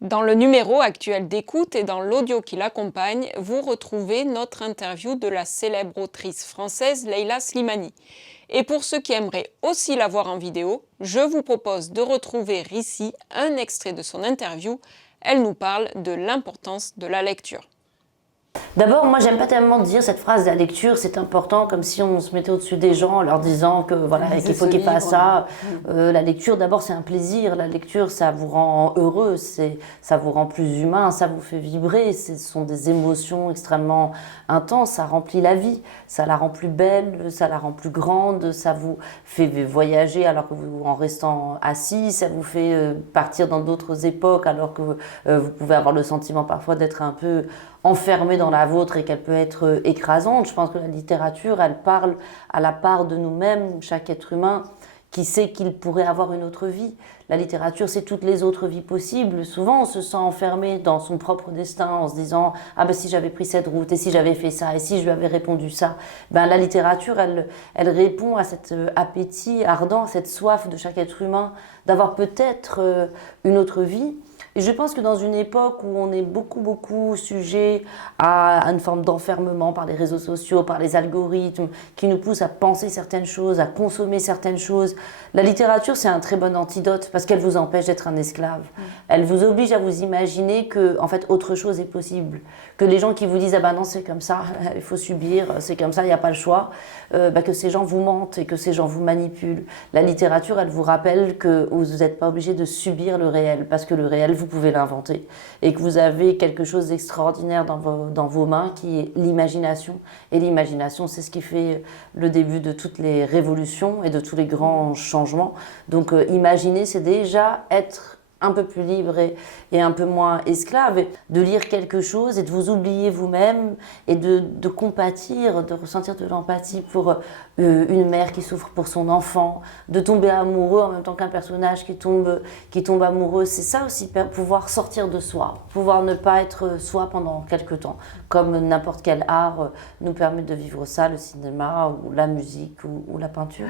Dans le numéro actuel d'écoute et dans l'audio qui l'accompagne, vous retrouvez notre interview de la célèbre autrice française Leila Slimani. Et pour ceux qui aimeraient aussi la voir en vidéo, je vous propose de retrouver ici un extrait de son interview. Elle nous parle de l'importance de la lecture. D'abord, moi, j'aime pas tellement dire cette phrase, la lecture, c'est important, comme si on se mettait au-dessus des gens en leur disant que voilà, qu'il faut qu'ils fassent ça. La lecture, d'abord, c'est un plaisir. La lecture, ça vous rend heureux, ça vous rend plus humain, ça vous fait vibrer. Ce sont des émotions extrêmement intenses. Ça remplit la vie, ça la rend plus belle, ça la rend plus grande, ça vous fait voyager alors que vous, en restant assis, ça vous fait partir dans d'autres époques alors que vous pouvez avoir le sentiment parfois d'être un peu enfermée dans la vôtre et qu'elle peut être écrasante. Je pense que la littérature, elle parle à la part de nous-mêmes, chaque être humain qui sait qu'il pourrait avoir une autre vie. La littérature, c'est toutes les autres vies possibles. Souvent, on se sent enfermé dans son propre destin en se disant « Ah ben si j'avais pris cette route, et si j'avais fait ça, et si je lui avais répondu ça ». Ben, la littérature, elle répond à cet appétit ardent, à cette soif de chaque être humain d'avoir peut-être une autre vie. Et je pense que dans une époque où on est beaucoup sujet à une forme d'enfermement par les réseaux sociaux, par les algorithmes, qui nous poussent à penser certaines choses, à consommer certaines choses, la littérature, c'est un très bon antidote parce qu'elle vous empêche d'être un esclave. Elle vous oblige à vous imaginer que, en fait, autre chose est possible. Que les gens qui vous disent « Ah ben non, c'est comme ça, il faut subir, c'est comme ça, il n'y a pas le choix que ces gens vous mentent et que ces gens vous manipulent. La littérature, elle vous rappelle que vous n'êtes pas obligé de subir le réel parce que le réel, vous pouvez l'inventer et que vous avez quelque chose d'extraordinaire dans vos mains qui est l'imagination. Et l'imagination, c'est ce qui fait le début de toutes les révolutions et de tous les grands changements. Donc imaginer, c'est déjà être un peu plus libre et un peu moins esclave, et de lire quelque chose et de vous oublier vous-même et de compatir, de ressentir de l'empathie pour une mère qui souffre pour son enfant, de tomber amoureux en même temps qu'un personnage qui tombe amoureux. C'est ça aussi, pouvoir sortir de soi, pouvoir ne pas être soi pendant quelque temps, comme n'importe quel art nous permet de vivre ça, le cinéma ou la musique ou la peinture.